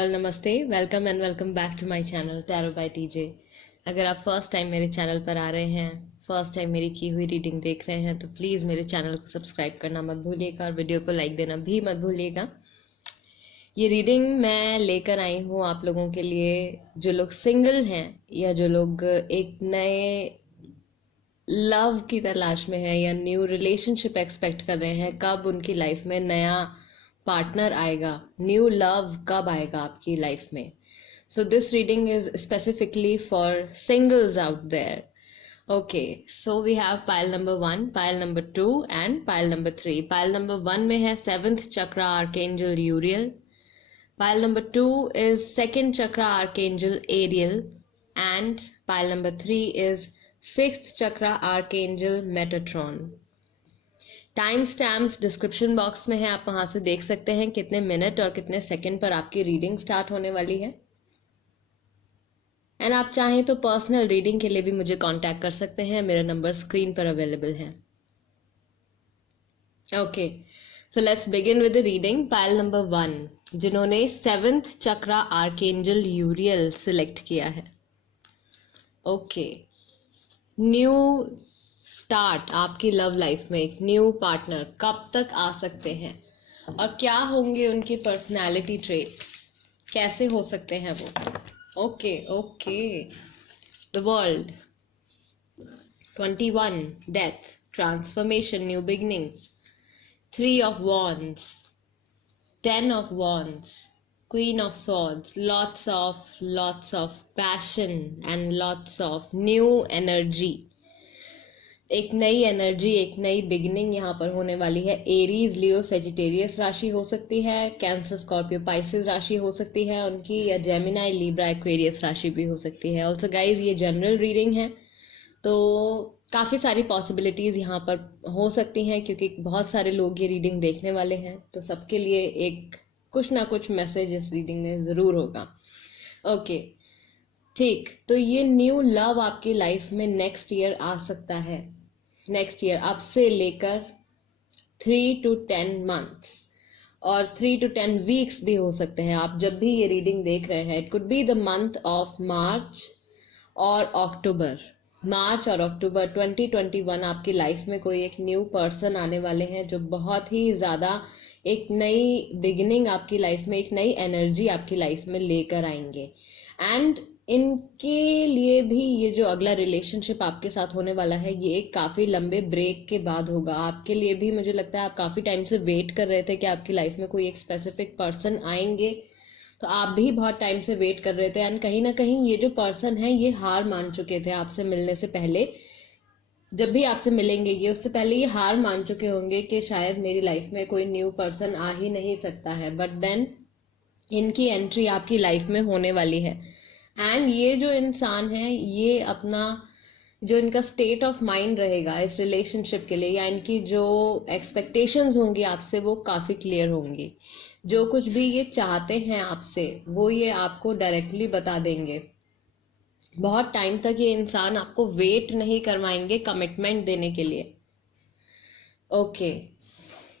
All नमस्ते, welcome and welcome back to my channel tarot by TJ. अगर आप first time मेरे channel पर आ रहे हैं, फर्स्ट टाइम मेरी की हुई रीडिंग देख रहे हैं, तो प्लीज़ मेरे चैनल को सब्सक्राइब करना मत भूलिएगा और वीडियो को लाइक देना भी मत भूलिएगा। ये रीडिंग मैं लेकर आई हूँ आप लोगों के लिए जो लोग सिंगल हैं या जो लोग एक नए लव की तलाश में है या न्यू रिलेशनशिप एक्सपेक्ट कर रहे हैं। कब उनकी लाइफ में नया पार्टनर आएगा, न्यू लव कब आएगा आपकी लाइफ में। So this reading is specifically for singles out there. Okay, so we have pile number 1, pile number 2 and pile number 3। Pile number 1 में है 7th chakra archangel Uriel. Pile number 2 is 2nd chakra archangel Ariel, and pile number 3 is 6th chakra archangel Metatron. Time stamps description box में है, आप वहां से देख सकते हैं कितने मिनट और कितने सेकंड पर आपकी रीडिंग स्टार्ट होने वाली है। एंड आप चाहें तो पर्सनल रीडिंग के लिए भी मुझे कांटेक्ट कर सकते हैं, मेरा नंबर स्क्रीन पर अवेलेबल है। Okay, so let's begin with the reading. Pile number 1, जिन्होंने 7th चक्रा आर्कएंजल यूरियल सिलेक्ट किया है। ओके, न्यू स्टार्ट आपकी लव लाइफ में, एक न्यू पार्टनर कब तक आ सकते हैं और क्या होंगे उनकी पर्सनालिटी ट्रेट्स, कैसे हो सकते हैं वो। Okay okay, the world, 21, death, transformation, new beginnings, 3 of wands, 10 of wands, queen of swords, lots of passion and lots of new energy। एक नई एनर्जी, एक नई बिगिनिंग यहाँ पर होने वाली है। एरीज, लियो, सेजिटेरियस राशि हो सकती है, कैंसर, स्कॉर्पियो, पाइसेस राशि हो सकती है उनकी, या जेमिनाई, लिब्रा, एक्वेरियस राशि भी हो सकती है। ऑल्सो गाइज, ये जनरल रीडिंग है तो काफ़ी सारी पॉसिबिलिटीज़ यहाँ पर हो सकती हैं क्योंकि बहुत सारे लोग ये रीडिंग देखने वाले हैं, तो सबके लिए एक कुछ ना कुछ मैसेज इस रीडिंग में ज़रूर होगा। ओके, ठीक, तो ये न्यू लव आपकी लाइफ में नेक्स्ट ईयर आ सकता है। नेक्स्ट ईयर अब से लेकर 3 to 10 months और 3 to 10 weeks भी हो सकते हैं। आप जब भी ये रीडिंग देख रहे हैं, it could be the month of March और अक्टूबर। मार्च और अक्टूबर 2021 आपकी लाइफ में कोई एक न्यू पर्सन आने वाले हैं जो बहुत ही ज़्यादा एक नई बिगिनिंग आपकी लाइफ में, एक नई एनर्जी आपकी लाइफ में लेकर आएंगे। एंड इनके लिए भी ये जो अगला रिलेशनशिप आपके साथ होने वाला है, ये एक काफ़ी लंबे ब्रेक के बाद होगा। आपके लिए भी मुझे लगता है आप काफ़ी टाइम से वेट कर रहे थे कि आपकी लाइफ में कोई एक स्पेसिफिक पर्सन आएंगे, तो आप भी बहुत टाइम से वेट कर रहे थे। एंड कहीं ना कहीं ये जो पर्सन है ये हार मान चुके थे आपसे मिलने से पहले। जब भी आपसे मिलेंगे ये, उससे पहले ये हार मान चुके होंगे कि शायद मेरी लाइफ में कोई न्यू पर्सन आ ही नहीं सकता है, बट देन इनकी एंट्री आपकी लाइफ में होने वाली है। एंड ये जो इंसान है ये अपना जो इनका स्टेट ऑफ माइंड रहेगा इस रिलेशनशिप के लिए, या इनकी जो एक्सपेक्टेशंस होंगी आपसे, वो काफ़ी क्लियर होंगी। जो कुछ भी ये चाहते हैं आपसे वो ये आपको डायरेक्टली बता देंगे। बहुत टाइम तक ये इंसान आपको वेट नहीं करवाएंगे कमिटमेंट देने के लिए। ओके,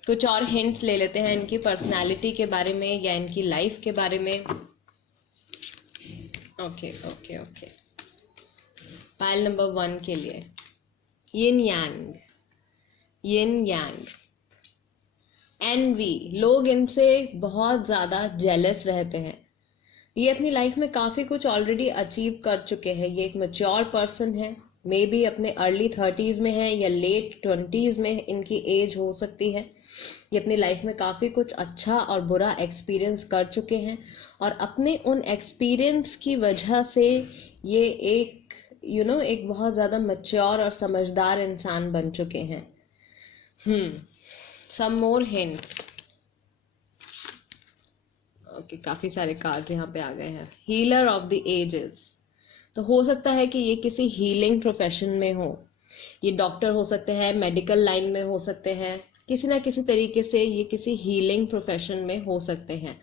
कुछ और हिंट्स ले लेते हैं इनकी पर्सनालिटी के बारे में या इनकी लाइफ के बारे में। Okay okay okay, pile number 1 के लिए यिन यांग, यिन यांग, एनवी। लोग इनसे बहुत ज़्यादा जेलस रहते हैं। ये अपनी लाइफ में काफ़ी कुछ ऑलरेडी अचीव कर चुके हैं। ये एक मैच्योर पर्सन है, मे बी अपने अर्ली 30s में है या लेट 20s में इनकी एज हो सकती है। ये अपनी लाइफ में काफ़ी कुछ अच्छा और बुरा एक्सपीरियंस कर चुके हैं और अपने उन एक्सपीरियंस की वजह से ये एक एक बहुत ज़्यादा मैच्योर और समझदार इंसान बन चुके हैं। सम मोर हिंट्स। ओके, काफ़ी सारे कार्ड्स यहाँ पे आ गए हैं। हीलर ऑफ द एजेस, तो हो सकता है कि ये किसी हीलिंग प्रोफेशन में हो। ये डॉक्टर हो सकते हैं, मेडिकल लाइन में हो सकते हैं, किसी ना किसी तरीके से ये किसी हीलिंग प्रोफेशन में हो सकते हैं।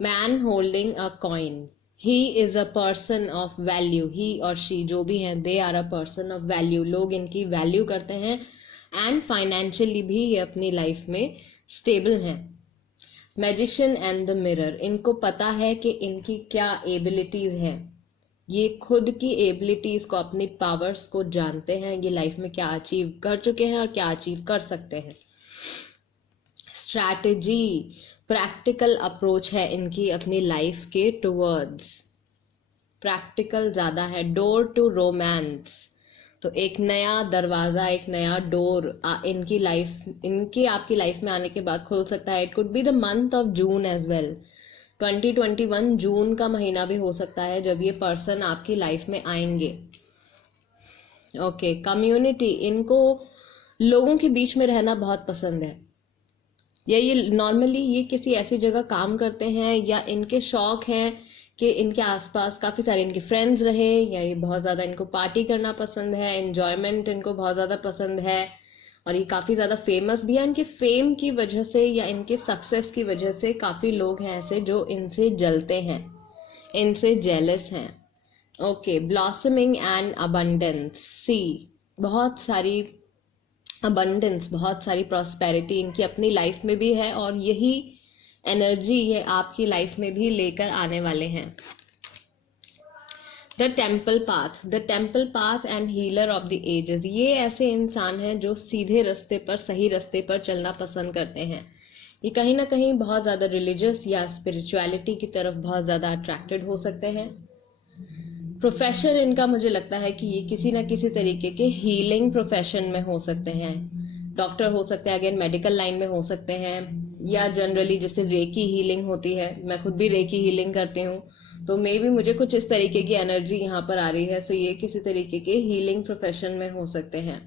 Man holding a coin, he is a person of value. He और शी जो भी हैं, they are a person of value. लोग इनकी वैल्यू करते हैं एंड फाइनेंशियली भी ये अपनी लाइफ में स्टेबल हैं। मैजिशियन एंड द मिरर, इनको पता है कि इनकी क्या एबिलिटीज हैं, ये खुद की एबिलिटीज को, अपनी पावर्स को जानते हैं, ये लाइफ में क्या अचीव कर चुके हैं और क्या अचीव कर सकते हैं। स्ट्रैटेजी, प्रैक्टिकल अप्रोच है इनकी अपनी लाइफ के टुवर्ड्स, प्रैक्टिकल ज्यादा है। डोर टू रोमांस, तो एक नया दरवाजा, एक नया डोर इनकी लाइफ, इनके आपकी लाइफ में आने के बाद खुल सकता है। It could be the month of June as well, 2021 जून का महीना भी हो सकता है जब ये पर्सन आपकी लाइफ में आएंगे। ओके, कम्युनिटी, इनको लोगों के बीच में रहना बहुत पसंद है, या ये नॉर्मली ये किसी ऐसी जगह काम करते हैं, या इनके शौक हैं कि इनके आसपास काफ़ी सारे इनके फ्रेंड्स रहे, या ये बहुत ज़्यादा इनको पार्टी करना पसंद है, एन्जॉयमेंट इनको बहुत ज़्यादा पसंद है, और ये काफ़ी ज़्यादा फेमस भी है। इनके फेम की वजह से या इनके सक्सेस की वजह से काफ़ी लोग हैं ऐसे जो इनसे जलते हैं, इनसे जेलस हैं। ओके, ब्लॉसमिंग एंड अबंडेंस, सी, बहुत सारी अबंडेंस, बहुत सारी प्रॉस्पेरिटी इनकी अपनी लाइफ में भी है, और यही एनर्जी ये आपकी लाइफ में भी लेकर आने वाले हैं। The temple path, the temple path and healer of the ages, ये ऐसे इंसान हैं जो सीधे रास्ते पर, सही रास्ते पर चलना पसंद करते हैं। ये कहीं ना कहीं बहुत ज़्यादा रिलीजियस या स्पिरिचुअलिटी की तरफ बहुत ज़्यादा अट्रैक्टेड हो सकते हैं। प्रोफेशन इनका मुझे लगता है कि ये किसी ना किसी तरीके के हीलिंग प्रोफेशन में हो सकते हैं। डॉक्टर हो सकते हैं, अगेन मेडिकल लाइन में हो सकते हैं, या जनरली जैसे रेकी हीलिंग होती है, मैं खुद भी रेकी हीलिंग करती हूँ, तो मे भी मुझे कुछ इस तरीके की एनर्जी यहाँ पर आ रही है। सो ये किसी तरीके के हीलिंग प्रोफेशन में हो सकते हैं।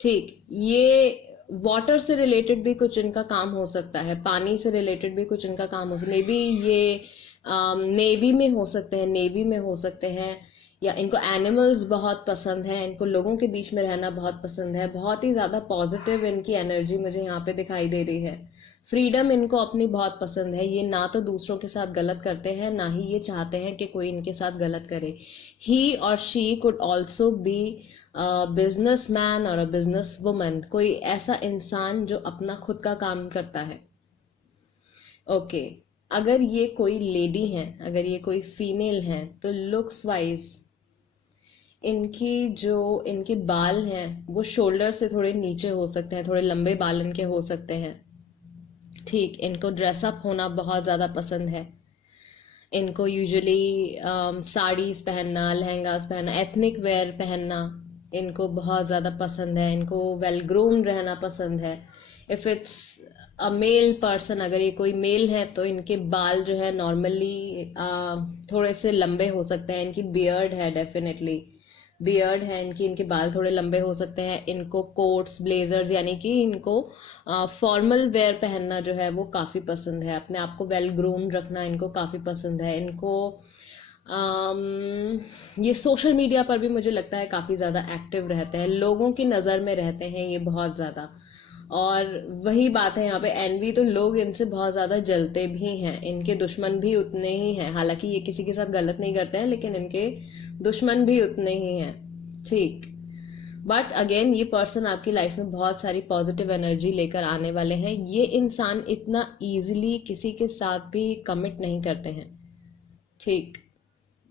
ठीक, ये वाटर से रिलेटेड भी कुछ इनका काम हो सकता है, पानी से रिलेटेड भी कुछ इनका काम हो सकता है। मे बी ये नेवी में हो सकते हैं, नेवी में हो सकते हैं, या इनको एनिमल्स बहुत पसंद है, इनको लोगों के बीच में रहना बहुत पसंद है। बहुत ही ज़्यादा पॉजिटिव इनकी एनर्जी मुझे यहाँ पे दिखाई दे रही है। फ्रीडम इनको अपनी बहुत पसंद है, ये ना तो दूसरों के साथ गलत करते हैं, ना ही ये चाहते हैं कि कोई इनके साथ गलत करे। ही और she could also be business man और अ बिजनेस वुमन, कोई ऐसा इंसान जो अपना खुद का काम करता है। ओके, अगर ये कोई लेडी है, अगर ये कोई फीमेल है, तो लुक्स वाइज इनके बाल हैं वो शोल्डर से थोड़े नीचे हो सकते हैं, थोड़े लंबे बाल इनके हो सकते हैं। ठीक, इनको ड्रेसअप होना बहुत ज़्यादा पसंद है। इनको यूजुअली साड़ीज पहनना, लहंगास पहनना, एथनिक वेयर पहनना इनको बहुत ज़्यादा पसंद है। इनको वेल ग्रूम्ड रहना पसंद है। If it's a male person, अगर ये कोई मेल है तो इनके बाल जो है नॉर्मली थोड़े से लंबे हो सकते हैं। इनकी बियर्ड है, डेफिनेटली बियर्ड है इनकी, इनके बाल थोड़े लंबे हो सकते हैं। इनको कोट्स, ब्लेजर्स, यानी कि इनको फॉर्मल वेयर पहनना जो है वो काफ़ी पसंद है। अपने आप को वेल ग्रूम्ड रखना इनको काफ़ी पसंद है। इनको ये सोशल मीडिया पर भी मुझे लगता है काफ़ी ज़्यादा एक्टिव रहते हैं, लोगों की नज़र में रहते हैं ये बहुत ज़्यादा। और वही बात है यहाँ पे एनवी, तो लोग इनसे बहुत ज़्यादा जलते भी हैं, इनके दुश्मन भी उतने ही हैं। हालांकि ये किसी के साथ गलत नहीं करते हैं, लेकिन इनके दुश्मन भी उतने ही हैं। ठीक, बट अगेन ये पर्सन आपकी लाइफ में बहुत सारी पॉजिटिव एनर्जी लेकर आने वाले हैं। ये इंसान इतना इजीली किसी के साथ भी कमिट नहीं करते हैं। ठीक,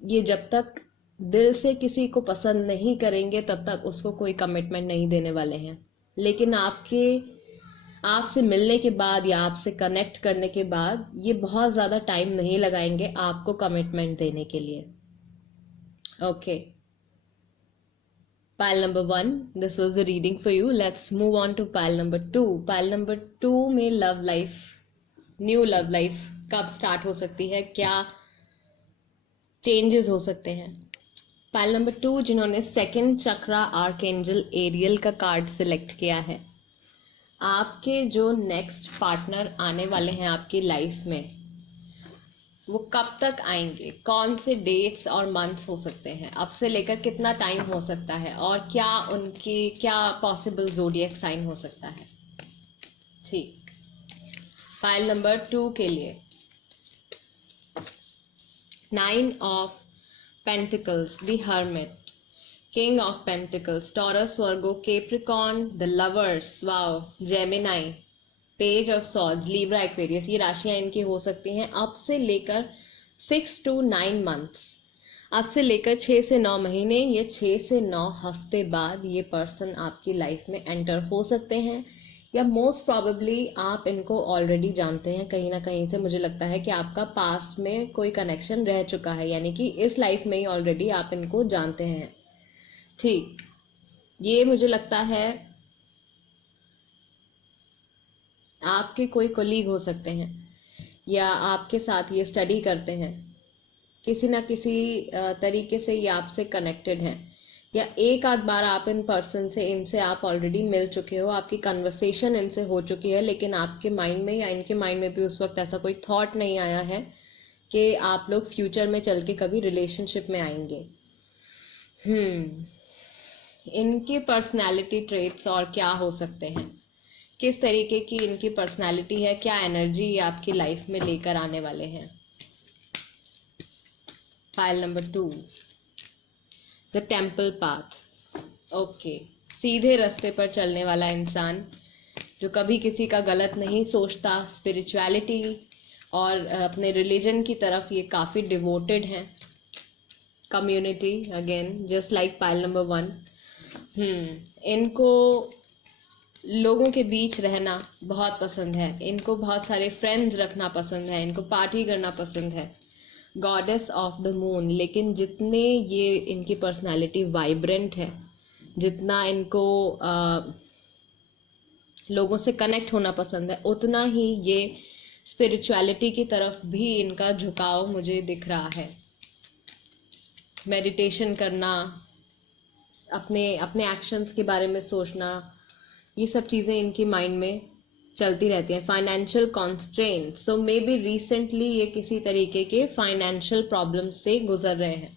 ये जब तक दिल से किसी को पसंद नहीं करेंगे तब तक उसको कोई कमिटमेंट नहीं देने वाले हैं। लेकिन आपसे मिलने के बाद या आपसे कनेक्ट करने के बाद ये बहुत ज़्यादा टाइम नहीं लगाएंगे आपको कमिटमेंट देने के लिए। Okay, pile number 1, this was the reading for you. Let's move on to pile number 2. pile number 2 में love life, new love life कब स्टार्ट हो सकती है, क्या चेंजेस हो सकते हैं। पाइल नंबर 2 जिन्होंने सेकंड चक्रा आर्कएंजल एरियल का कार्ड सिलेक्ट किया है, आपके जो नेक्स्ट पार्टनर आने वाले हैं आपकी लाइफ में वो कब तक आएंगे, कौन से डेट्स और मंथ्स हो सकते हैं, अब से लेकर कितना टाइम हो सकता है, और क्या पॉसिबल ज़ोडिएक साइन हो सकता है। ठीक, पाइल नंबर 2 के लिए 9 of pentacles, the hermit, king of pentacles, taurus, Virgo, Capricorn, the lovers, wow, Gemini, page of swords, Libra, Aquarius, ये राशियां इनकी हो सकती हैं अब से लेकर 6 to 9 मंथ्स, अब से लेकर 6 से 9 महीने या 6 से 9 हफ्ते बाद ये पर्सन आपकी लाइफ में एंटर हो सकते हैं, या मोस्ट प्रोबेबली आप इनको ऑलरेडी जानते हैं कहीं ना कहीं से। मुझे लगता है कि आपका पास्ट में कोई कनेक्शन रह चुका है, यानी कि इस लाइफ में ही ऑलरेडी आप इनको जानते हैं। ठीक, ये मुझे लगता है आपके कोई कोलीग हो सकते हैं, या आपके साथ ये स्टडी करते हैं, किसी ना किसी तरीके से ये आपसे कनेक्टेड हैं, या एक आध बार आप इन पर्सन से, इनसे आप ऑलरेडी मिल चुके हो, आपकी कन्वर्सेशन इनसे हो चुकी है, लेकिन आपके माइंड में या इनके माइंड में भी उस वक्त ऐसा कोई थॉट नहीं आया है कि आप लोग फ्यूचर में चल के कभी रिलेशनशिप में आएंगे। इनकी पर्सनैलिटी ट्रेट्स और क्या हो सकते हैं, किस तरीके की इनकी पर्सनैलिटी है, क्या एनर्जी ये आपकी लाइफ में लेकर आने वाले हैं। File number 2, the temple path. Okay, सीधे रास्ते पर चलने वाला इंसान जो कभी किसी का गलत नहीं सोचता, स्पिरिचुअलिटी और अपने रिलीजन की तरफ ये काफ़ी डिवोटेड हैं। Community, again just like pile number 1। इनको लोगों के बीच रहना बहुत पसंद है, इनको बहुत सारे फ्रेंड्स रखना पसंद है, इनको पार्टी करना पसंद है। गॉडेस ऑफ द मून, लेकिन जितने ये इनकी पर्सनालिटी वाइब्रेंट है, जितना इनको लोगों से कनेक्ट होना पसंद है, उतना ही ये स्पिरिचुअलिटी की तरफ भी इनका झुकाव मुझे दिख रहा है। मेडिटेशन करना, अपने एक्शंस के बारे में सोचना, ये सब चीज़ें इनकी माइंड में चलती रहती हैं। Financial constraint, so may be recently ये किसी तरीके के फाइनेंशियल प्रॉब्लम से गुजर रहे हैं।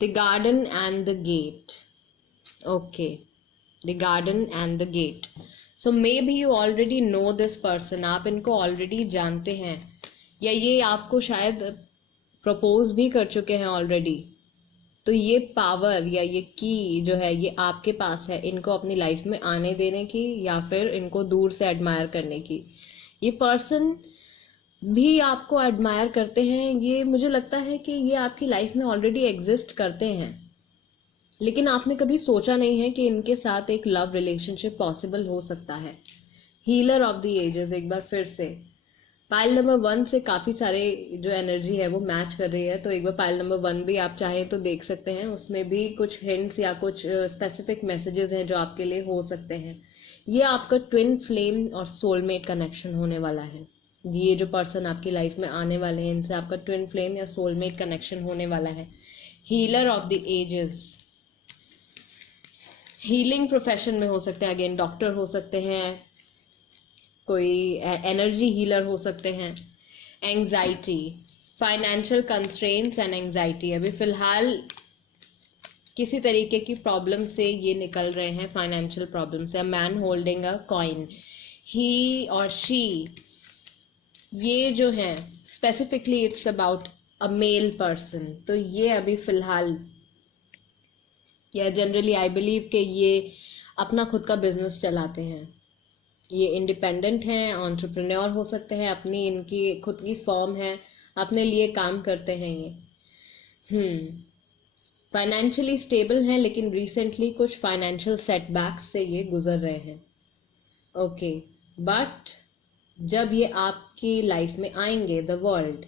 The garden and the gate. Okay, the garden and the gate, so maybe you already know this person, आप इनको ऑलरेडी जानते हैं, या ये आपको शायद प्रपोज भी कर चुके हैं ऑलरेडी। तो ये पावर या ये की जो है ये आपके पास है, इनको अपनी लाइफ में आने देने की या फिर इनको दूर से एडमायर करने की। ये पर्सन भी आपको एडमायर करते हैं, ये मुझे लगता है कि ये आपकी लाइफ में ऑलरेडी एग्जिस्ट करते हैं, लेकिन आपने कभी सोचा नहीं है कि इनके साथ एक लव रिलेशनशिप पॉसिबल हो सकता है। हीलर ऑफ द एजेस, एक बार फिर से पाइल नंबर 1 से काफ़ी सारे जो एनर्जी है वो मैच कर रही है, तो एक बार पाइल नंबर 1 भी आप चाहें तो देख सकते हैं, उसमें भी कुछ हिंट्स या कुछ स्पेसिफिक मैसेजेस हैं जो आपके लिए हो सकते हैं। ये आपका ट्विन फ्लेम और सोलमेट कनेक्शन होने वाला है। ये जो पर्सन आपकी लाइफ में आने वाले हैं, इनसे आपका ट्विन फ्लेम या सोलमेट कनेक्शन होने वाला है। Healer of the ages, healing profession में हो सकते हैं, अगेन डॉक्टर हो सकते हैं, कोई एनर्जी हीलर हो सकते हैं। Anxiety, financial constraints and anxiety, अभी फिलहाल किसी तरीके की प्रॉब्लम से ये निकल रहे हैं, फाइनेंशियल प्रॉब्लम से। A man holding a coin, he और शी, ये जो है specifically it's about a male person. तो ये अभी फिलहाल, या जनरली आई बिलीव कि ये अपना खुद का बिजनेस चलाते हैं, ये इंडिपेंडेंट हैं, एंटरप्रेन्योर हो सकते हैं, अपनी इनकी खुद की फर्म है, अपने लिए काम करते हैं ये। फाइनेंशियली स्टेबल हैं, लेकिन रिसेंटली कुछ फाइनेंशियल सेटबैक्स से ये गुजर रहे हैं। ओके, बट जब ये आपकी लाइफ में आएंगे, द वर्ल्ड,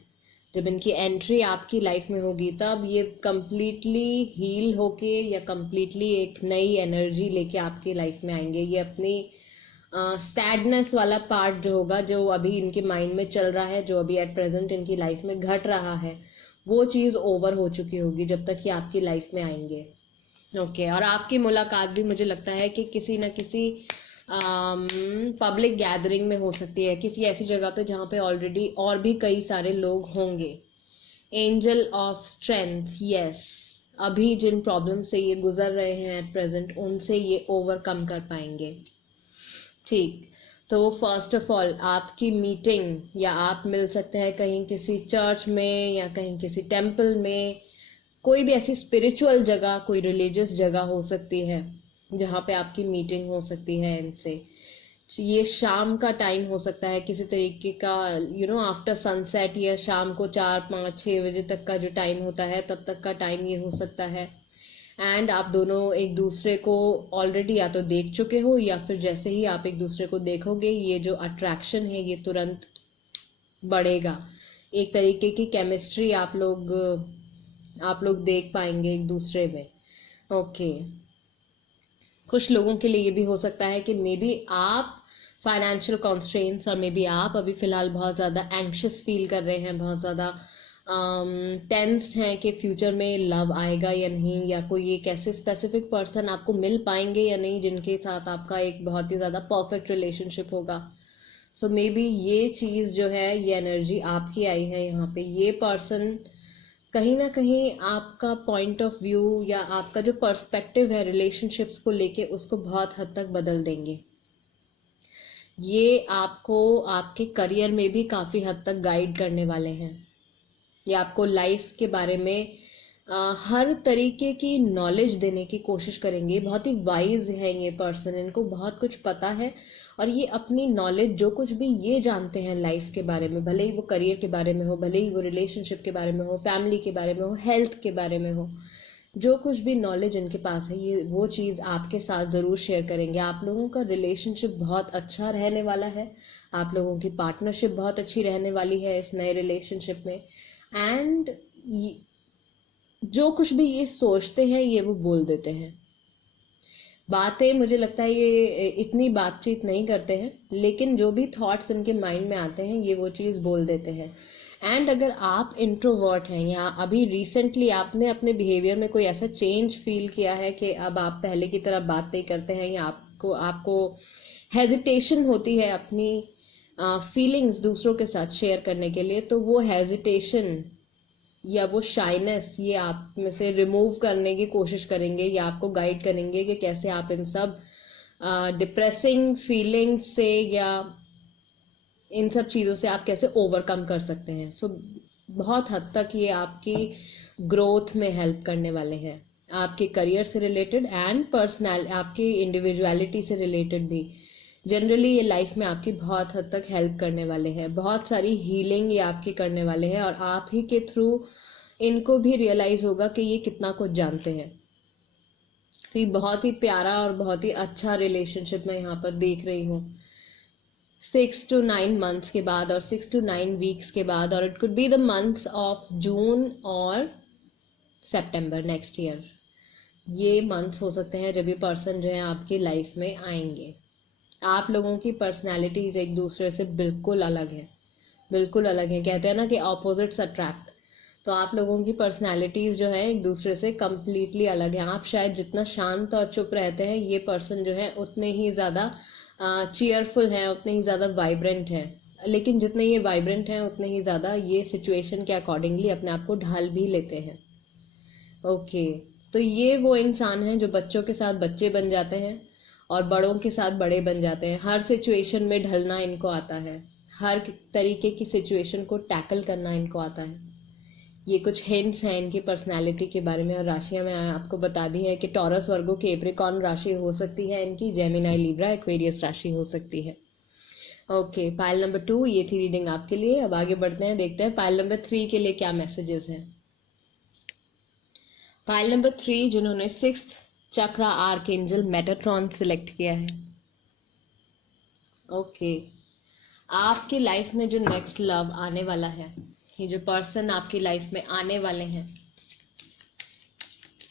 जब इनकी एंट्री आपकी लाइफ में होगी, तब ये कंप्लीटली हील होके या कंप्लीटली एक नई एनर्जी लेके आपकी लाइफ में आएंगे। ये अपनी सैडनेस वाला पार्ट जो होगा, जो अभी इनके माइंड में चल रहा है, जो अभी एट प्रेजेंट इनकी लाइफ में घट रहा है, वो चीज़ ओवर हो चुकी होगी जब तक ये आपकी लाइफ में आएंगे। ओके, और आपकी मुलाकात भी मुझे लगता है कि किसी न किसी पब्लिक गैदरिंग में हो सकती है, किसी ऐसी जगह पे जहाँ पे ऑलरेडी और भी कई सारे लोग होंगे। एंजल ऑफ स्ट्रेंथ, यस, अभी जिन प्रॉब्लम से ये गुजर रहे हैं एट प्रेजेंट, उनसे ये ओवरकम कर पाएंगे। ठीक, तो फर्स्ट ऑफ ऑल आपकी मीटिंग, या आप मिल सकते हैं कहीं किसी चर्च में या कहीं किसी टेम्पल में, कोई भी ऐसी स्पिरिचुअल जगह, कोई रिलीजियस जगह हो सकती है, जहाँ पे आपकी मीटिंग हो सकती है इनसे। ये शाम का टाइम हो सकता है किसी तरीके का, आफ्टर सनसेट, या शाम को 4, 5, 6 बजे तक का जो टाइम होता है तब तक का टाइम ये हो सकता है। एंड आप दोनों एक दूसरे को ऑलरेडी या तो देख चुके हो, या फिर जैसे ही आप एक दूसरे को देखोगे ये जो अट्रैक्शन है ये तुरंत बढ़ेगा। एक तरीके की केमिस्ट्री आप लोग देख पाएंगे एक दूसरे में। ओके, कुछ लोगों के लिए ये भी हो सकता है कि मे बी आप फाइनेंशियल कॉन्स्ट्रेंट्स, और मे बी आप अभी फिलहाल बहुत ज़्यादा एंक्शस फील कर रहे हैं, बहुत ज़्यादा टेंस्ड हैं कि फ्यूचर में लव आएगा या नहीं, या कोई एक ऐसे स्पेसिफिक पर्सन आपको मिल पाएंगे या नहीं जिनके साथ आपका एक बहुत ही ज़्यादा परफेक्ट रिलेशनशिप होगा। सो मे बी ये चीज़ जो है, ये एनर्जी आपकी आई है यहाँ पे। ये पर्सन कहीं ना कहीं आपका पॉइंट ऑफ व्यू या आपका जो पर्सपेक्टिव है रिलेशनशिप्स को लेके उसको बहुत हद तक बदल देंगे। ये आपको आपके करियर में भी काफ़ी हद तक गाइड करने वाले हैं। ये आपको लाइफ के बारे में हर तरीके की नॉलेज देने की कोशिश करेंगे। बहुत ही वाइज हैं ये पर्सन, इनको बहुत कुछ पता है, और ये अपनी नॉलेज जो कुछ भी ये जानते हैं लाइफ के बारे में, भले ही वो करियर के बारे में हो, भले ही वो रिलेशनशिप के बारे में हो, फैमिली के बारे में हो, हेल्थ के बारे में हो, जो कुछ भी नॉलेज इनके पास है ये वो चीज़ आपके साथ ज़रूर शेयर करेंगे। आप लोगों का रिलेशनशिप बहुत अच्छा रहने वाला है, आप लोगों की पार्टनरशिप बहुत अच्छी रहने वाली है इस नए रिलेशनशिप में। एंड जो कुछ भी ये सोचते हैं ये वो बोल देते हैं। बातें, मुझे लगता है ये इतनी बातचीत नहीं करते हैं, लेकिन जो भी थॉट्स इनके माइंड में आते हैं ये वो चीज़ बोल देते हैं। एंड अगर आप इंट्रोवर्ट हैं या अभी रिसेंटली आपने अपने बिहेवियर में कोई ऐसा चेंज फील किया है कि अब आप पहले की तरह बात नहीं करते हैं, या आपको हेजिटेशन होती है अपनी फीलिंग्स दूसरों के साथ शेयर करने के लिए, तो वो हेजिटेशन या वो शाइनेस ये आप में से रिमूव करने की कोशिश करेंगे, या आपको गाइड करेंगे कि कैसे आप इन सब डिप्रेसिंग फीलिंग्स से या इन सब चीज़ों से आप कैसे ओवरकम कर सकते हैं। सो बहुत हद तक ये आपकी ग्रोथ में हेल्प करने वाले हैं, आपके करियर से रिलेटेड एंड पर्सनल, आपकी इंडिविजुअलिटी से रिलेटेड भी। जनरली ये लाइफ में आपकी बहुत हद तक हेल्प करने वाले हैं, बहुत सारी हीलिंग ये आपकी करने वाले हैं, और आप ही के थ्रू इनको भी रियलाइज होगा कि ये कितना कुछ जानते हैं। तो ये बहुत ही प्यारा और बहुत ही अच्छा रिलेशनशिप मैं यहाँ पर देख रही हूँ 6 to 9 months के बाद, और 6 to 9 weeks के बाद, और it could be the months of June और सितंबर नेक्स्ट ईयर। ये मंथ्स हो सकते हैं जब ये पर्सन जो है आपकी लाइफ में आएंगे। आप लोगों की पर्सनैलिटीज एक दूसरे से बिल्कुल अलग है, बिल्कुल अलग है। कहते हैं ना कि ऑपोजिट्स अट्रैक्ट, तो आप लोगों की पर्सनैलिटीज जो है एक दूसरे से कम्प्लीटली अलग है। आप शायद जितना शांत और चुप रहते हैं, ये पर्सन जो है उतने ही ज़्यादा चीयरफुल हैं, उतने ही ज़्यादा वाइब्रेंट हैं। लेकिन जितने ये वाइब्रेंट हैं उतने ही ज़्यादा ये सिचुएशन के अकॉर्डिंगली अपने आप को ढाल भी लेते हैं। ओके, तो ये वो इंसान हैं जो बच्चों के साथ बच्चे बन जाते हैं और बड़ों के साथ बड़े बन जाते हैं। हर सिचुएशन में ढलना इनको आता है, हर तरीके की सिचुएशन को टैकल करना इनको आता है। ये कुछ हिंट्स हैं इनकी पर्सनालिटी के बारे में, और राशियां मैं आपको बता दी है कि टॉरस, वर्गो, कैप्रिकॉर्न राशि हो सकती है इनकी, जेमिनाई, लिब्रा, एक्वेरियस राशि हो सकती है। ओके, पाइल नंबर 2 ये थी रीडिंग आपके लिए। अब आगे बढ़ते हैं, देखते हैं पाइल नंबर 3 के लिए क्या मैसेजेस हैं। पाइल नंबर 3 जिन्होंने 6th चक्रा आर्कएंजल मेटाट्रॉन सिलेक्ट किया है। ओके, आपकी लाइफ में जो नेक्स्ट लव आने वाला है, ये जो पर्सन आपकी लाइफ में आने वाले हैं,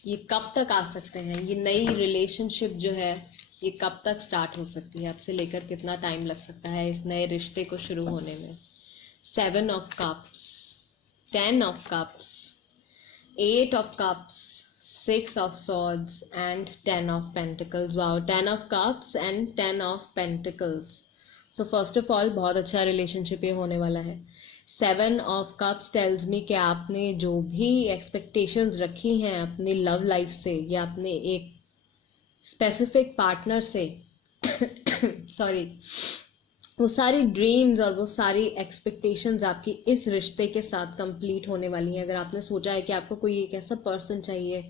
ये कब तक आ सकते हैं? ये नई रिलेशनशिप जो है ये कब तक स्टार्ट हो सकती है? आपसे लेकर कितना टाइम लग सकता है इस नए रिश्ते को शुरू होने में? 7 of Cups, 10 of Cups, 8 of Cups, 6 of Swords and 10 of Pentacles. Wow, 10 of Cups and 10 of Pentacles. So first of all, बहुत अच्छा रिलेशनशिप ये होने वाला है। 7 of Cups टेल्स मी कि आपने जो भी एक्सपेक्टेशंस रखी हैं अपनी लव लाइफ से या अपने एक स्पेसिफिक पार्टनर से सॉरी, वो सारी ड्रीम्स और वो सारी एक्सपेक्टेशंस आपकी इस रिश्ते के साथ कंप्लीट होने वाली हैं। अगर आपने सोचा है कि आपको कोई एक ऐसा पर्सन चाहिए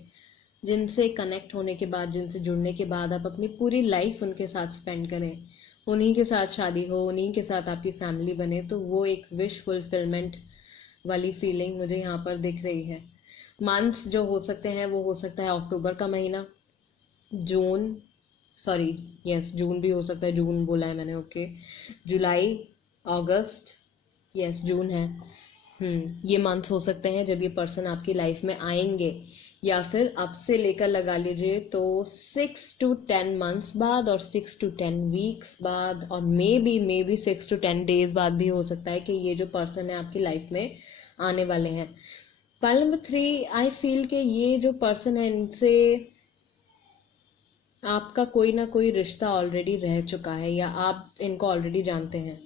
जिनसे कनेक्ट होने के बाद, जिनसे जुड़ने के बाद आप अपनी पूरी लाइफ उनके साथ स्पेंड करें, उन्हीं के साथ शादी हो, उन्हीं के साथ आपकी फैमिली बने, तो वो एक विश फुलफिलमेंट वाली फीलिंग मुझे यहाँ पर दिख रही है। मंथ्स जो हो सकते हैं वो हो सकता है अक्टूबर का महीना, जून, सॉरी यस जून भी हो सकता है, जून बोला है मैंने, ओके, जुलाई, अगस्त, यस जून है। ये मंथ्स हो सकते हैं जब ये पर्सन आपकी लाइफ में आएंगे, या फिर अब से लेकर लगा लीजिए तो 6 to 10 मंथ्स बाद और 6 to 10 वीक्स बाद और मे बी 6 to 10 डेज बाद भी हो सकता है कि ये जो पर्सन है आपकी लाइफ में आने वाले हैं। पाइल नंबर 3, आई फील कि ये जो पर्सन है इनसे आपका कोई ना कोई रिश्ता ऑलरेडी रह चुका है, या आप इनको ऑलरेडी जानते हैं।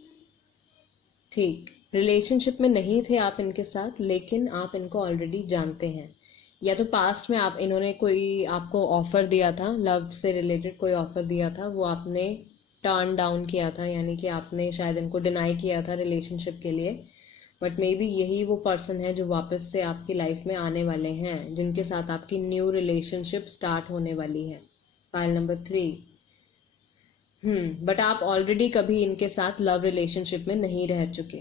ठीक, रिलेशनशिप में नहीं थे आप इनके साथ, लेकिन आप इनको ऑलरेडी जानते हैं, या तो पास्ट में आप इन्होंने कोई आपको ऑफर दिया था, लव से रिलेटेड कोई ऑफर दिया था, वो आपने टर्न डाउन किया था, यानी कि आपने शायद इनको डिनाई किया था रिलेशनशिप के लिए। बट मे बी यही वो पर्सन है जो वापस से आपकी लाइफ में आने वाले हैं, जिनके साथ आपकी न्यू रिलेशनशिप स्टार्ट होने वाली है। फाइल नंबर 3, बट आप ऑलरेडी कभी इनके साथ लव रिलेशनशिप में नहीं रह चुके,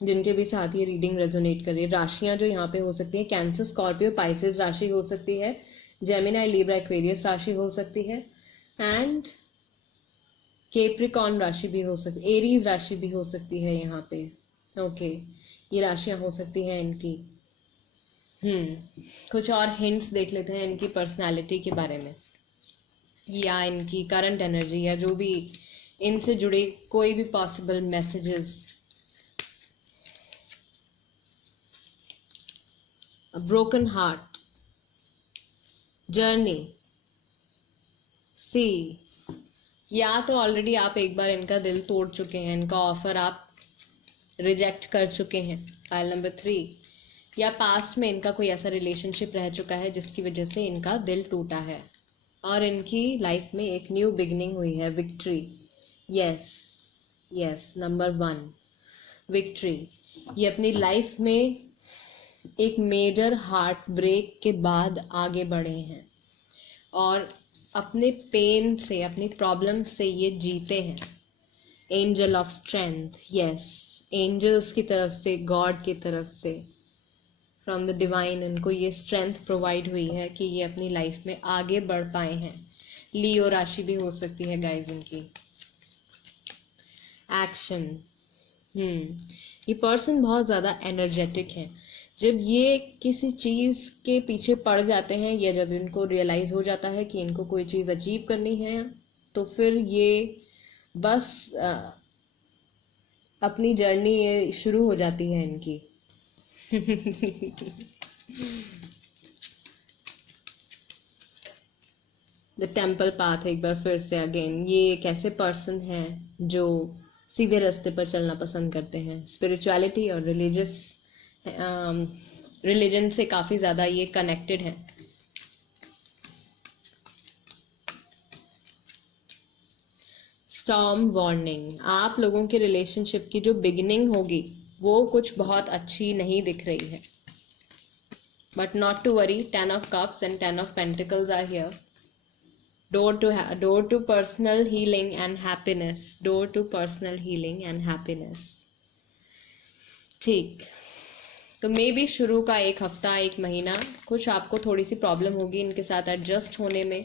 जिनके भी साथ ये रीडिंग रेजोनेट कर रही है। राशियां जो यहाँ पे हो सकती है, कैंसर, स्कॉर्पियो, पाइसेस राशि हो सकती है, जेमिनी, लिब्रा, एक्वेरियस राशि हो सकती है, एंड कैप्रिकॉर्न राशि भी हो सकती है, एरीज राशि भी हो सकती है यहाँ पे। ओके, ये राशियां हो सकती हैं इनकी। कुछ और हिंट्स देख लेते हैं इनकी पर्सनालिटी के बारे में, या इनकी करंट एनर्जी, या जो भी इनसे जुड़े कोई भी possible messages. Broken heart, journey, sea, या तो ऑलरेडी आप एक बार इनका दिल तोड़ चुके हैं, इनका ऑफर आप रिजेक्ट कर चुके हैं। फाइल नंबर 3, या पास्ट में इनका कोई ऐसा रिलेशनशिप रह चुका है जिसकी वजह से इनका दिल टूटा है और इनकी लाइफ में एक न्यू बिगनिंग हुई है। Victory, yes, number 1, victory. ये अपनी लाइफ में एक मेजर हार्ट ब्रेक के बाद आगे बढ़े हैं और अपने पेन से, अपनी प्रॉब्लम से ये जीते हैं। Angel of strength, yes, angels की तरफ से, गॉड की तरफ से, फ्रॉम द डिवाइन इनको ये स्ट्रेंथ प्रोवाइड हुई है कि ये अपनी लाइफ में आगे बढ़ पाए हैं। लियो राशि भी हो सकती है गाइज इनकी। एक्शन, ये पर्सन बहुत ज़्यादा एनर्जेटिक है। जब ये किसी चीज़ के पीछे पड़ जाते हैं, या जब इनको रियलाइज़ हो जाता है कि इनको कोई चीज़ अचीव करनी है, तो फिर ये बस अपनी जर्नी ये शुरू हो जाती है इनकी। द टेम्पल पाथ, एक बार फिर से अगेन, ये एक ऐसे पर्सन है जो सीधे रास्ते पर चलना पसंद करते हैं। स्पिरिचुअलिटी और रिलीजन से काफ़ी ज़्यादा ये कनेक्टेड है। स्टॉर्म वार्निंग, आप लोगों के रिलेशनशिप की जो बिगिनिंग होगी वो कुछ बहुत अच्छी नहीं दिख रही है, but not to worry. 10 of cups and 10 of pentacles are here. Door to personal healing and happiness. Door to personal healing and happiness. ठीक, तो मे बी शुरू का एक हफ्ता, एक महीना कुछ आपको थोड़ी सी प्रॉब्लम होगी इनके साथ एडजस्ट होने में,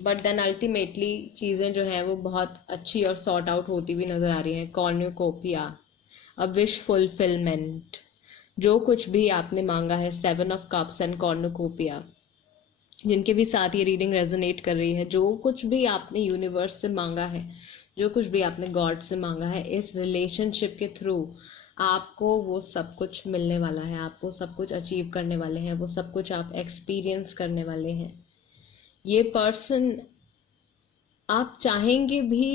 बट देन अल्टीमेटली चीज़ें जो हैं वो बहुत अच्छी और सॉर्ट आउट होती हुई नज़र आ रही हैं। कॉर्न्यूकोपिया, अ विश फुलफिलमेंट, जो कुछ भी आपने मांगा है। 7 of cups एंड कॉर्न्यूकोपिया, जिनके भी साथ ये रीडिंग रेजोनेट कर रही है, जो कुछ भी आपने यूनिवर्स से मांगा है, जो कुछ भी आपने गॉड से मांगा है, इस रिलेशनशिप के थ्रू आपको वो सब कुछ मिलने वाला है। आप वो सब कुछ अचीव करने वाले हैं, वो सब कुछ आप एक्सपीरियंस करने वाले हैं। ये पर्सन, आप चाहेंगे भी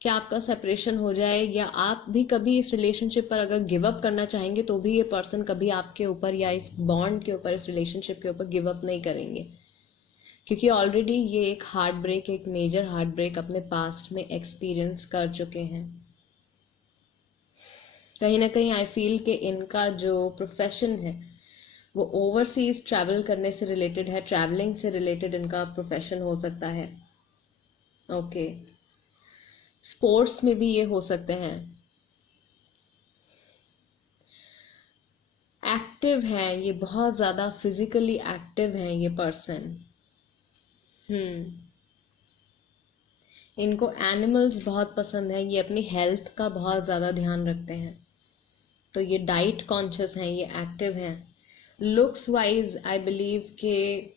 कि आपका सेपरेशन हो जाए, या आप भी कभी इस रिलेशनशिप पर अगर गिव अप करना चाहेंगे, तो भी ये पर्सन कभी आपके ऊपर या इस बॉन्ड के ऊपर, इस रिलेशनशिप के ऊपर गिव अप नहीं करेंगे, क्योंकि ऑलरेडी ये एक हार्ट ब्रेक, एक मेजर हार्ट ब्रेक अपने पास्ट में एक्सपीरियंस कर चुके हैं। कहीं ना कहीं आई फील कि इनका जो प्रोफेशन है वो ओवरसीज ट्रैवल करने से रिलेटेड है, ट्रैवलिंग से रिलेटेड इनका प्रोफेशन हो सकता है। ओके, स्पोर्ट्स में भी ये हो सकते हैं। एक्टिव हैं ये, बहुत ज़्यादा फिजिकली एक्टिव हैं ये पर्सन। इनको एनिमल्स बहुत पसंद है, ये अपनी हेल्थ का बहुत ज़्यादा ध्यान रखते हैं, तो ये डाइट कॉन्शियस हैं, ये एक्टिव हैं। लुक्स वाइज आई बिलीव कि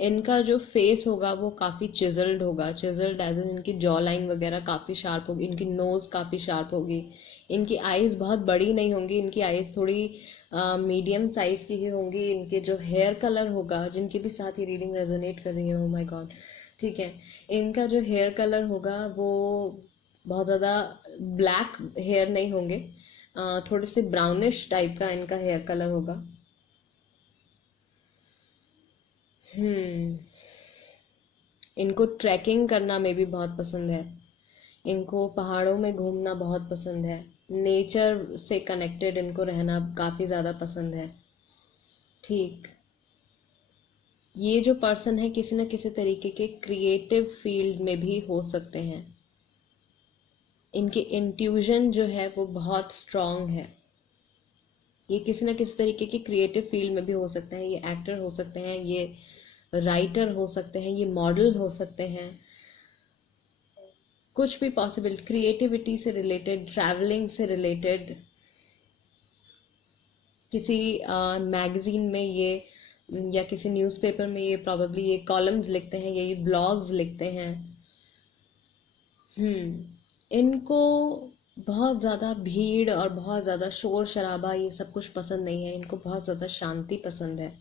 इनका जो फेस होगा वो काफ़ी चिजल्ड होगा, चिजल्ड एज इन इनकी जॉ लाइन वगैरह काफ़ी शार्प होगी, इनकी नोज़ काफ़ी शार्प होगी, इनकी आईज़ बहुत बड़ी नहीं होंगी, इनकी आईज़ थोड़ी मीडियम साइज़ की ही होंगी। इनके जो हेयर कलर होगा, जिनके भी साथ ये रीडिंग रेजोनेट कर रही है, ओ माय गॉड, ठीक है, इनका जो हेयर कलर होगा वो बहुत ज़्यादा ब्लैक हेयर नहीं होंगे, थोड़े से ब्राउनिश टाइप का इनका हेयर कलर होगा। इनको ट्रैकिंग करना में भी बहुत पसंद है, इनको पहाड़ों में घूमना बहुत पसंद है, नेचर से कनेक्टेड इनको रहना काफ़ी ज़्यादा पसंद है। ठीक, ये जो पर्सन है किसी न किसी तरीके के क्रिएटिव फील्ड में भी हो सकते हैं। इनकी इंट्यूजन जो है वो बहुत स्ट्रांग है। ये किसी न किसी तरीके की क्रिएटिव फील्ड में भी हो सकते हैं, ये एक्टर हो सकते हैं, ये राइटर हो सकते हैं, ये मॉडल हो सकते हैं, कुछ भी पॉसिबल, क्रिएटिविटी से रिलेटेड, ट्रैवलिंग से रिलेटेड, किसी मैगजीन में ये या किसी न्यूज़पेपर में ये प्रॉबेबली ये कॉलम्स लिखते हैं या ये ब्लॉग्स लिखते हैं। इनको बहुत ज़्यादा भीड़ और बहुत ज़्यादा शोर शराबा ये सब कुछ पसंद नहीं है, इनको बहुत ज़्यादा शांति पसंद है,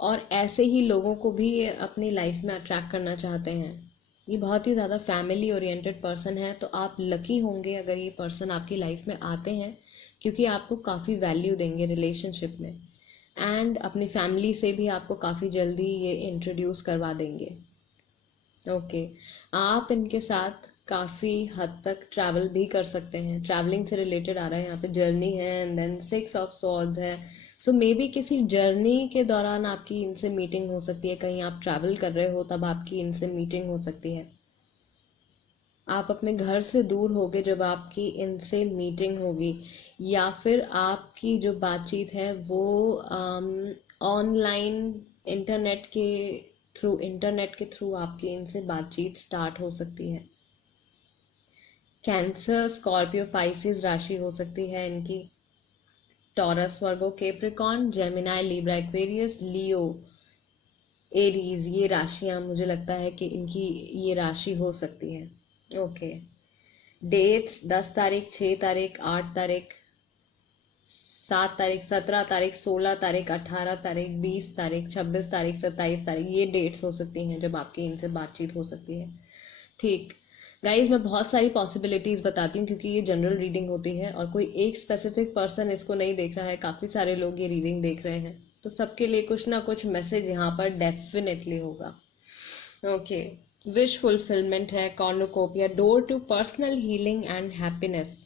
और ऐसे ही लोगों को भी ये अपनी लाइफ में अट्रैक्ट करना चाहते हैं। ये बहुत ही ज़्यादा फैमिली ओरिएंटेड पर्सन है, तो आप लकी होंगे अगर ये पर्सन आपकी लाइफ में आते हैं, क्योंकि आपको काफ़ी वैल्यू देंगे रिलेशनशिप में, एंड अपनी फैमिली से भी आपको काफ़ी जल्दी ये इंट्रोड्यूस करवा देंगे। ओके, आप इनके साथ काफ़ी हद तक ट्रैवल भी कर सकते हैं, ट्रैवलिंग से रिलेटेड आ रहा है यहाँ पे, जर्नी है, एंड देन 6 ऑफ स्वॉर्ड्स है, सो मे बी किसी जर्नी के दौरान आपकी इनसे मीटिंग हो सकती है, कहीं आप ट्रैवल कर रहे हो तब आपकी इनसे मीटिंग हो सकती है, आप अपने घर से दूर होगे जब आपकी इनसे मीटिंग होगी, या फिर आपकी जो बातचीत है वो ऑनलाइन इंटरनेट के थ्रू आपकी इनसे बातचीत स्टार्ट हो सकती है। कैंसर, स्कॉर्पियो, पाइसिस राशि हो सकती है इनकी, टॉरस, वर्गो, कैप्रिकॉर्न, जेमिनाई, लिब्रा, एक्वेरियस, लियो, एरीज, ये राशियां मुझे लगता है कि इनकी ये राशि हो सकती है। ओके, डेट्स 10 तारीख, 6 तारीख, 8 तारीख, 7 तारीख, 17 तारीख, 16 तारीख, 18 तारीख, 20 तारीख, 26 तारीख, 27 तारीख, ये डेट्स हो सकती हैं जब आपकी इनसे बातचीत हो सकती है। ठीक गाइज, मैं बहुत सारी पॉसिबिलिटीज़ बताती हूँ क्योंकि ये जनरल रीडिंग होती है और कोई एक स्पेसिफिक पर्सन इसको नहीं देख रहा है, काफ़ी सारे लोग ये रीडिंग देख रहे हैं, तो सबके लिए कुछ ना कुछ मैसेज यहाँ पर डेफिनेटली होगा। ओके, विश फुलफिलमेंट है, cornucopia, door to personal healing and happiness.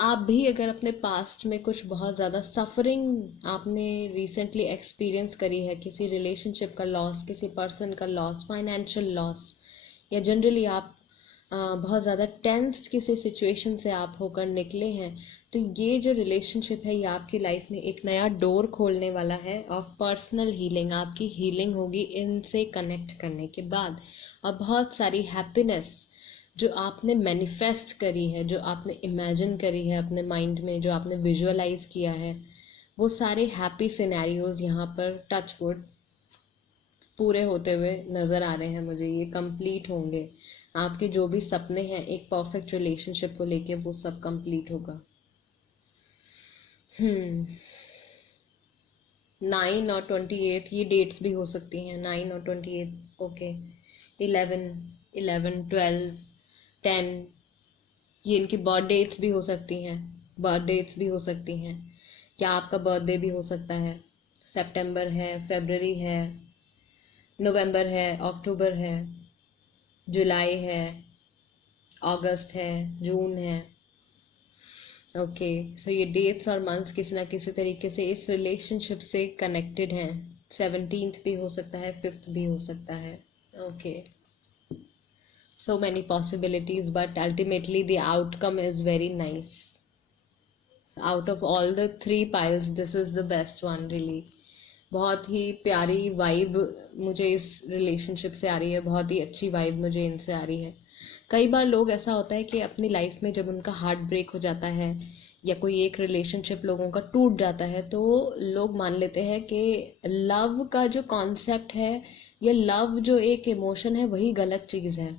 आप भी अगर अपने पास्ट में कुछ बहुत ज़्यादा सफरिंग आपने रिसेंटली एक्सपीरियंस करी है, किसी रिलेशनशिप का लॉस, किसी पर्सन का लॉस, फाइनेंशियल लॉस, या जनरली आप बहुत ज़्यादा टेंस्ड किसी सिचुएशन से आप होकर निकले हैं, तो ये जो रिलेशनशिप है ये आपकी लाइफ में एक नया डोर खोलने वाला है ऑफ पर्सनल हीलिंग। आपकी हीलिंग होगी इनसे कनेक्ट करने के बाद, और बहुत सारी हैप्पीनेस जो आपने मैनिफेस्ट करी है, जो आपने इमेजिन करी है अपने माइंड में, जो आपने विजुअलाइज किया है, वो सारे हैप्पी सिनेरियोज यहाँ पर टच वुड पूरे होते हुए नज़र आ रहे हैं मुझे, ये कंप्लीट होंगे। आपके जो भी सपने हैं एक परफेक्ट रिलेशनशिप को लेके, वो सब कंप्लीट होगा। 9 और 28 ये डेट्स भी हो सकती हैं, 9 और 28। ओके, 11, 12, 10, ये इनकी बर्थ डेट्स भी हो सकती हैं, बर्थ डेट्स भी हो सकती हैं। क्या आपका बर्थडे भी हो सकता है, सितंबर है, फरवरी है, नवंबर है, अक्टूबर है, जुलाई है, अगस्त है, जून है। ओके, सो ये डेट्स और मंथ्स किसी ना किसी तरीके से इस रिलेशनशिप से कनेक्टेड हैं. 17th भी हो सकता है, 5th भी हो सकता है. Okay, so many possibilities, but ultimately the outcome is very nice. Out of all the three piles, this is the best one really. बहुत ही प्यारी वाइब मुझे इस रिलेशनशिप से आ रही है, बहुत ही अच्छी वाइब मुझे इनसे आ रही है. कई बार लोग ऐसा होता है कि अपनी लाइफ में जब उनका हार्ट ब्रेक हो जाता है या कोई एक रिलेशनशिप लोगों का टूट जाता है, तो लोग मान लेते हैं कि लव का जो कॉन्सेप्ट है या लव जो एक इमोशन है वही गलत चीज़ है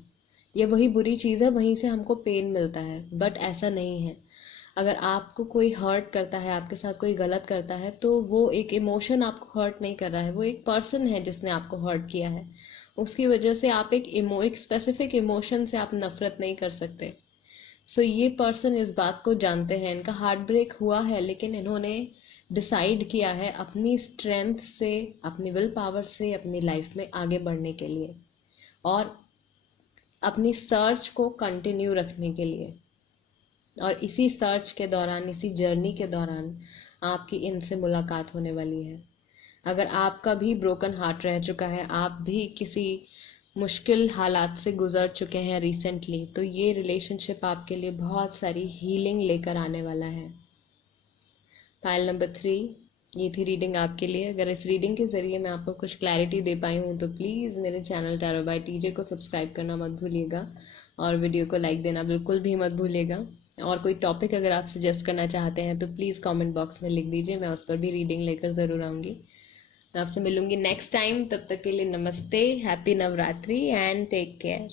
या वही बुरी चीज़ है, वहीं से हमको पेन मिलता है. बट ऐसा नहीं है. अगर आपको कोई हर्ट करता है, आपके साथ कोई गलत करता है, तो वो एक इमोशन आपको हर्ट नहीं कर रहा है, वो एक पर्सन है जिसने आपको हर्ट किया है. उसकी वजह से आप एक स्पेसिफिक इमोशन से आप नफरत नहीं कर सकते. सो ये पर्सन इस बात को जानते हैं, इनका हार्ट ब्रेक हुआ है, लेकिन इन्होंने डिसाइड किया है अपनी स्ट्रेंथ से, अपनी विल पावर से अपनी लाइफ में आगे बढ़ने के लिए और अपनी सर्च को कंटिन्यू रखने के लिए. और इसी सर्च के दौरान, इसी जर्नी के दौरान आपकी इनसे मुलाकात होने वाली है. अगर आपका भी ब्रोकन हार्ट रह चुका है, आप भी किसी मुश्किल हालात से गुजर चुके हैं रिसेंटली, तो ये रिलेशनशिप आपके लिए बहुत सारी हीलिंग लेकर आने वाला है. पाइल नंबर 3, ये थी रीडिंग आपके लिए. अगर इस रीडिंग के ज़रिए मैं आपको कुछ क्लैरिटी दे पाई हूँ तो प्लीज़ मेरे चैनल टैरो बाय टीजे को सब्सक्राइब करना मत भूलिएगा और वीडियो को लाइक देना बिल्कुल भी मत भूलिएगा. और कोई टॉपिक अगर आप सजेस्ट करना चाहते हैं तो प्लीज़ कमेंट बॉक्स में लिख दीजिए, मैं उस पर भी रीडिंग लेकर ज़रूर आऊँगी. मैं आपसे मिलूंगी नेक्स्ट टाइम. तब तक के लिए नमस्ते, happy Navratri and take care.